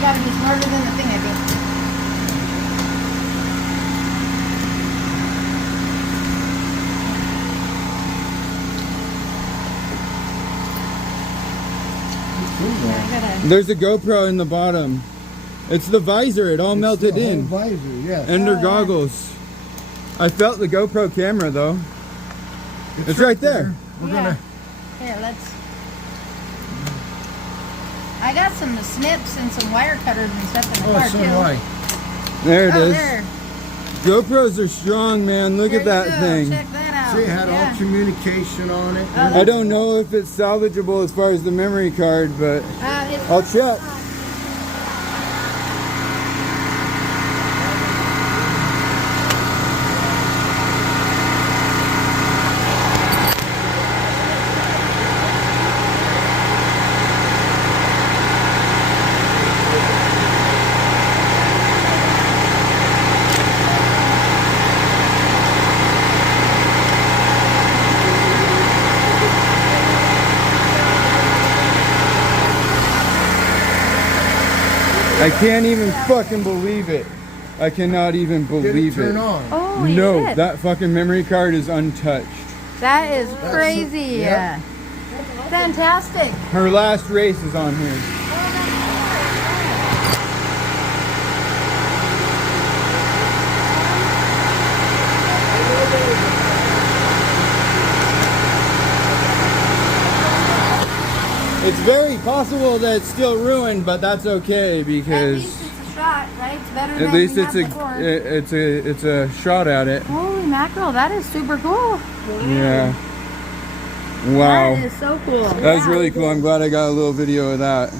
You gotta be smarter than the thing, I think. There's a GoPro in the bottom. It's the visor. It all melted the in. whole visor, yes. And her goggles. I felt the GoPro camera though. It's right there. We're gonna. Here, let's. I got some snips and some wire cutters and stuff in the car so too. do I. There it is. There. GoPros are strong, man. Look at that thing. Check that out. See, it had all communication on it. I don't know if it's salvageable as far as the memory card, but I'll check. I can't even fucking believe it. I cannot even believe Did it turn it. on? Oh, No, shit. that fucking memory card is untouched. That is crazy. Yep. Fantastic. Her last race is on here. It's very possible that it's still ruined, but that's okay At because least it's a shot, right? It's better than at least we it's had before. it's a shot at it. Holy mackerel, that is super cool. Yeah. Wow. That is so cool. That was really cool. I'm glad I got a little video of that.